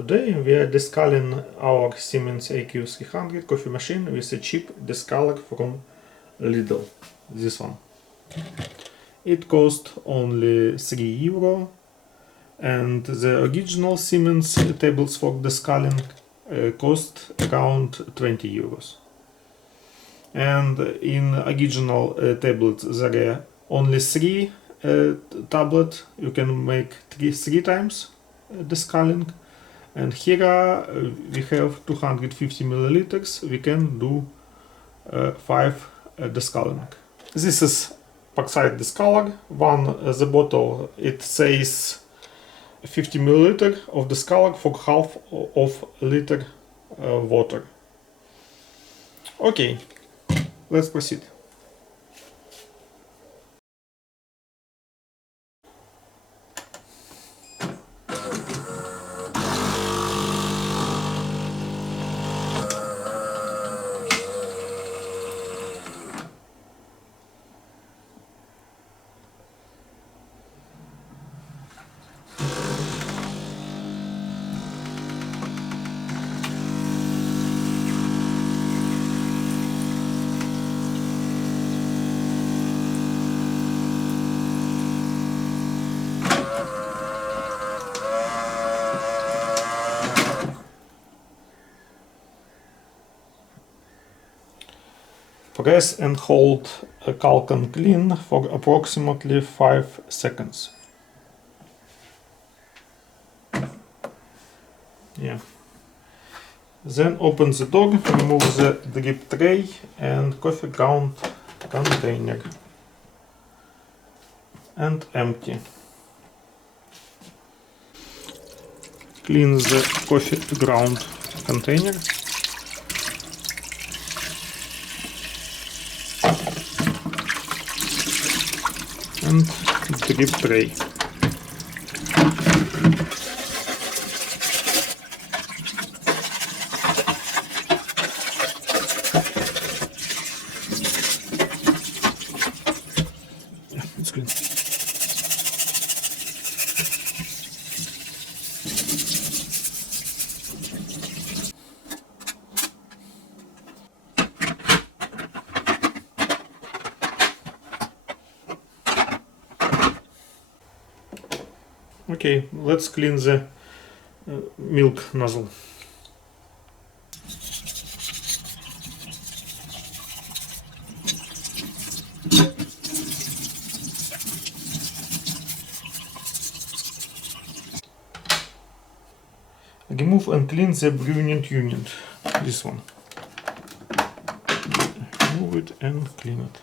Today we are descaling our Siemens EQ.300 coffee machine with a cheap descaler from Lidl, this one. It cost only €3 and the original Siemens tables for descaling cost around €20. And in original tablets there are only 3 tablets, you can make three times descaling. And here we have 250 milliliters, we can do 5 descaling. This is Parkside descaler. The bottle, it says 50 milliliter of descaler for half of liter water. Okay, let's proceed. Press and hold Calc'nClean for approximately 5 seconds. Yeah. Then open the door, remove the drip tray and coffee ground container and empty. Clean the coffee ground container. And drip tray. Yeah, it's clean. Okay, let's clean the milk nozzle. Remove and clean the brewing unit, this one. Remove it and clean it.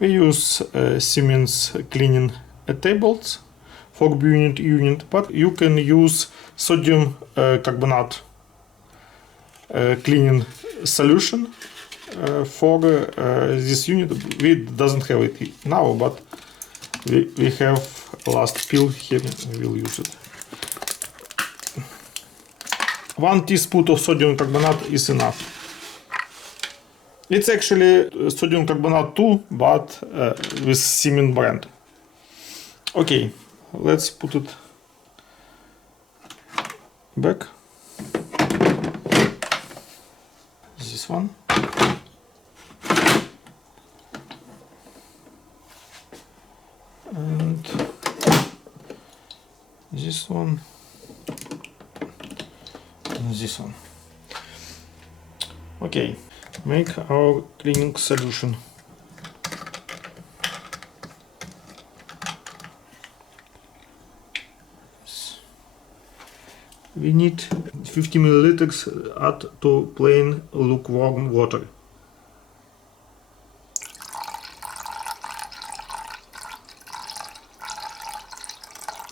We use Siemens cleaning tables for brewing unit, but you can use sodium carbonate cleaning solution for this unit. We doesn't have it now, but we have last pill here, we will use it. 1 teaspoon of sodium carbonate is enough. It's actually sodium carbonate too, but with Siemens brand. Okay, let's put it back. This one. And this one. And this one. Okay. Make our cleaning solution. We need 50 milliliters add to plain lukewarm water.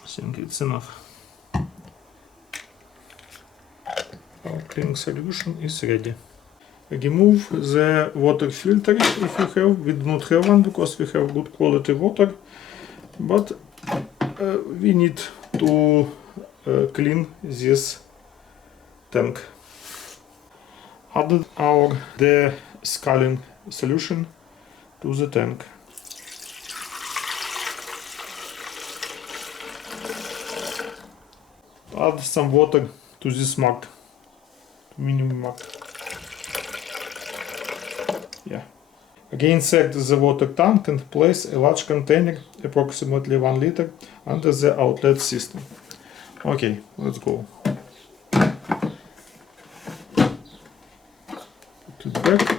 I think it's enough. Our cleaning solution is ready. remove the water filter if you have. We do not have one because we have good quality water, but we need to clean this tank. Add our descaling solution to the tank. Add some water to this mark, minimum mark. Yeah. Again, set the water tank and place a large container, approximately 1 liter, under the outlet system. Okay, let's go. Put it back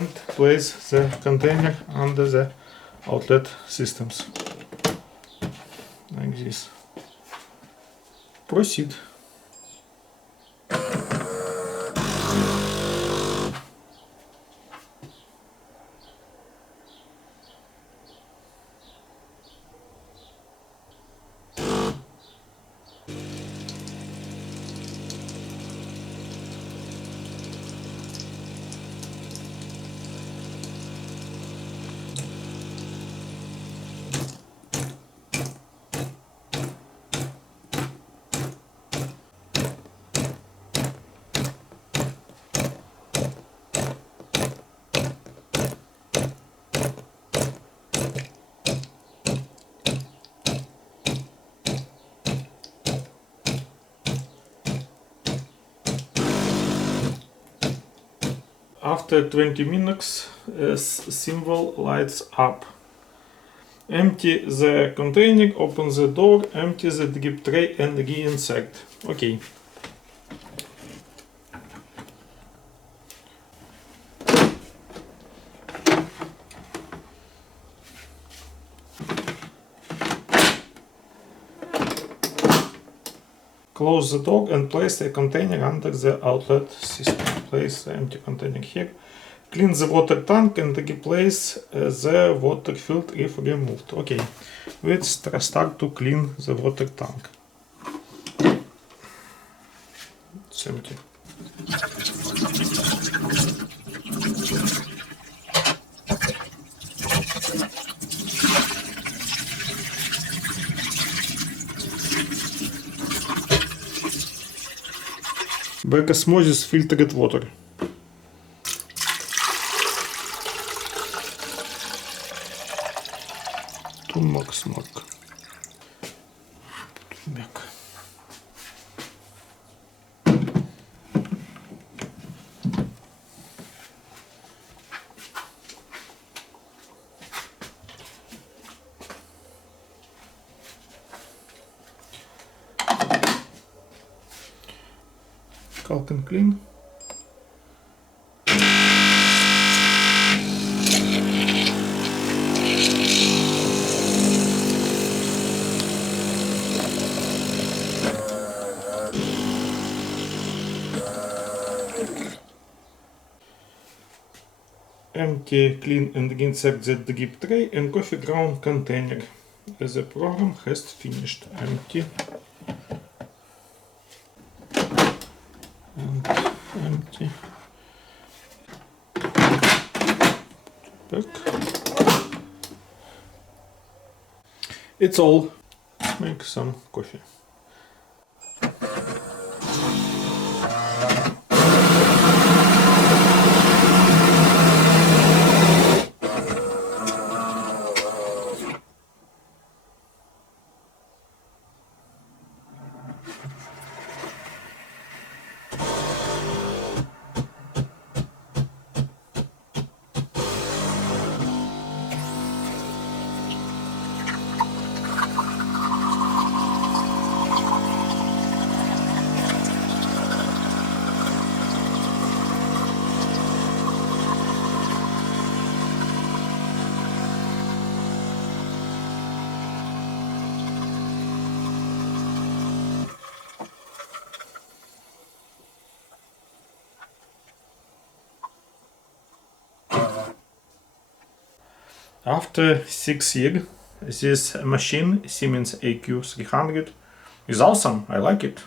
and place the container under the outlet systems, like this. Proceed. After 20 minutes, a symbol lights up. Empty the container, open the door, empty the drip tray and reinsert. Okay. Close the door and place the container under the outlet system. Place the empty container here. Clean the water tank and replace the water filter if removed. Okay, let's start to clean the water tank. It's empty. Back osmosis filtered water. To max mark. Back. Calc'nClean. Empty, clean and reinsert the drip tray and coffee ground container. The program has finished. Empty. And empty. Back. It's all. Make some coffee. After 6 years, this machine, Siemens EQ.300, is awesome. I like it.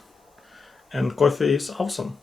And coffee is awesome.